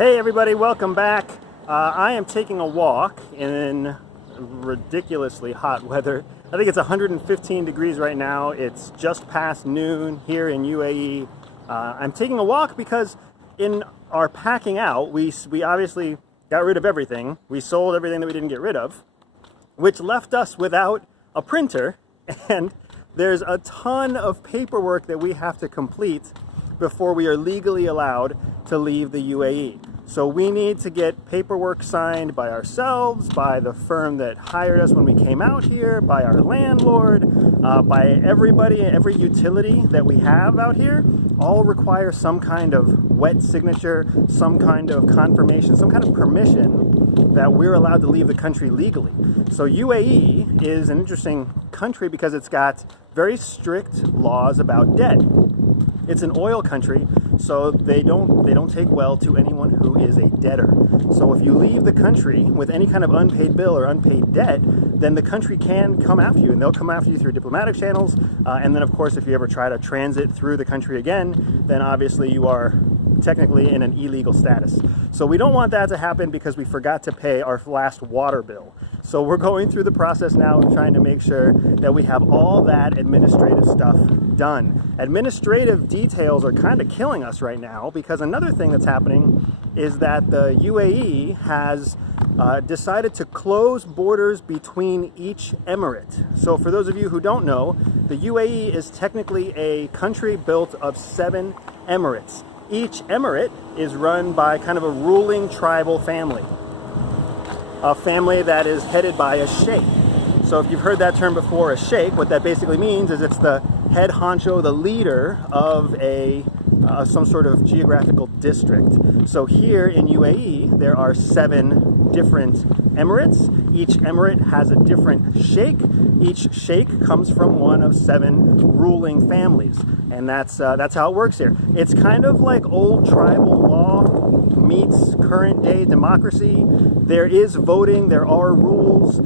Hey everybody, welcome back. I am taking a walk in ridiculously hot weather. I think it's 115 degrees right now. It's just past noon here in UAE. I'm taking a walk because in our packing out, we obviously got rid of everything. We sold everything that we didn't get rid of, which left us without a printer, and there's a ton of paperwork that we have to complete before we are legally allowed to leave the UAE. So we need to get paperwork signed by ourselves, by the firm that hired us when we came out here, by our landlord, by everybody, every utility that we have out here, all require some kind of wet signature, some kind of confirmation, some kind of permission that we're allowed to leave the country legally. So UAE is an interesting country because it's got very strict laws about debt. It's an oil country, so they don't take well to anyone who is a debtor. So if you leave the country with any kind of unpaid bill or unpaid debt, then the country can come after you, and they'll come after you through diplomatic channels. And then, of course, if you ever try to transit through the country again, then obviously you are technically in an illegal status. So we don't want that to happen because we forgot to pay our last water bill. So we're going through the process now of trying to make sure that we have all that administrative stuff done. Administrative details are kind of killing us right now because another thing that's happening is that the UAE has decided to close borders between each emirate. So for those of you who don't know, the UAE is technically a country built of 7 emirates. Each emirate is run by kind of a ruling tribal family. A family that is headed by a sheikh. So if you've heard that term before, a sheikh, what that basically means is it's the head honcho, the leader of some sort of geographical district. So here in UAE, there are 7 different emirates. Each emirate has a different sheikh. Each sheikh comes from one of 7 ruling families, and that's how it works here. It's kind of like old tribal law meets current day democracy. There is voting, there are rules,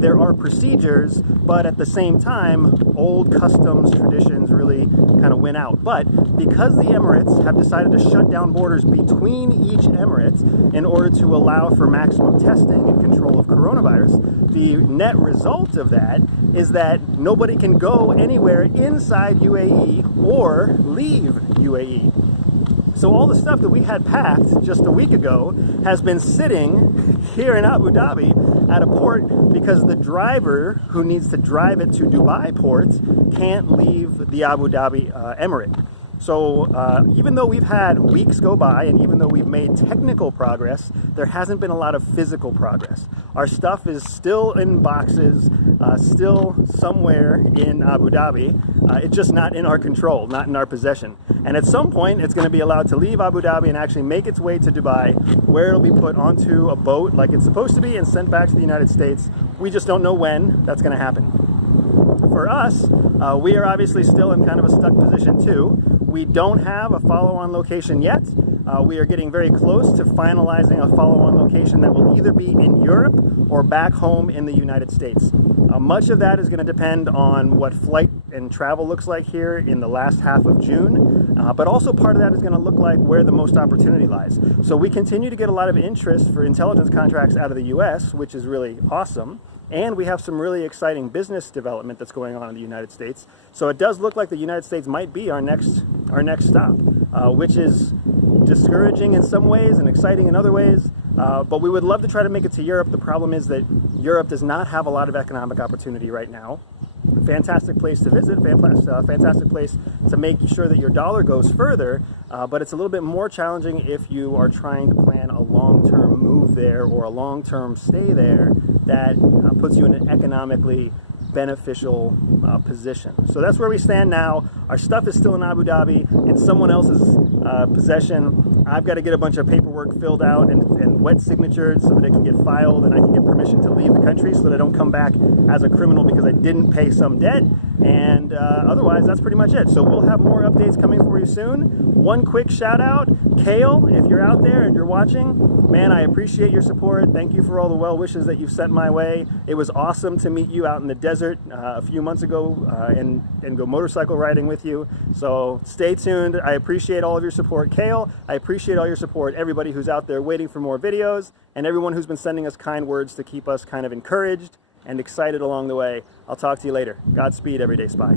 there are procedures, but at the same time, old customs, traditions really kind of win out. But because the Emirates have decided to shut down borders between each Emirate in order to allow for maximum testing and control of coronavirus, the net result of that is that nobody can go anywhere inside UAE or leave UAE. So all the stuff that we had packed just a week ago has been sitting here in Abu Dhabi at a port because the driver who needs to drive it to Dubai port can't leave the Abu Dhabi Emirate. So even though we've had weeks go by and even though we've made technical progress, there hasn't been a lot of physical progress. Our stuff is still in boxes, still somewhere in Abu Dhabi. It's just not in our control, not in our possession. And at some point, it's going to be allowed to leave Abu Dhabi and actually make its way to Dubai, where it'll be put onto a boat like it's supposed to be and sent back to the United States. We just don't know when that's going to happen. For us, we are obviously still in kind of a stuck position too. We don't have a follow-on location yet. We are getting very close to finalizing a follow-on location that will either be in Europe or back home in the United States. Much of that is going to depend on what flight and travel looks like here in the last half of June, but also part of that is going to look like where the most opportunity lies. So we continue to get a lot of interest for intelligence contracts out of the US, which is really awesome. And we have some really exciting business development that's going on in the United States. So it does look like the United States might be our next stop, which is discouraging in some ways and exciting in other ways. But we would love to try to make it to Europe. The problem is that Europe does not have a lot of economic opportunity right now. Fantastic place to visit, fantastic place to make sure that your dollar goes further, but it's a little bit more challenging if you are trying to plan a long-term move there or a long-term stay there that puts you in an economically beneficial position. So that's where we stand now. Our stuff is still in Abu Dhabi in someone else's possession. I've got to get a bunch of paperwork filled out and wet signatured so that it can get filed and I can get permission to leave the country so that I don't come back as a criminal because I didn't pay some debt. And otherwise, that's pretty much it. So we'll have more updates coming for you soon. one quick shout out, Kale, if you're out there and you're watching, man, I appreciate your support. Thank you for all the well wishes that you've sent my way. It was awesome to meet you out in the desert a few months ago and go motorcycle riding with you. So stay tuned. I appreciate all of your support, Kale. I appreciate all your support, everybody who's out there waiting for more videos, and everyone who's been sending us kind words to keep us kind of encouraged and excited along the way. I'll talk to you later. Godspeed, Everyday Spy.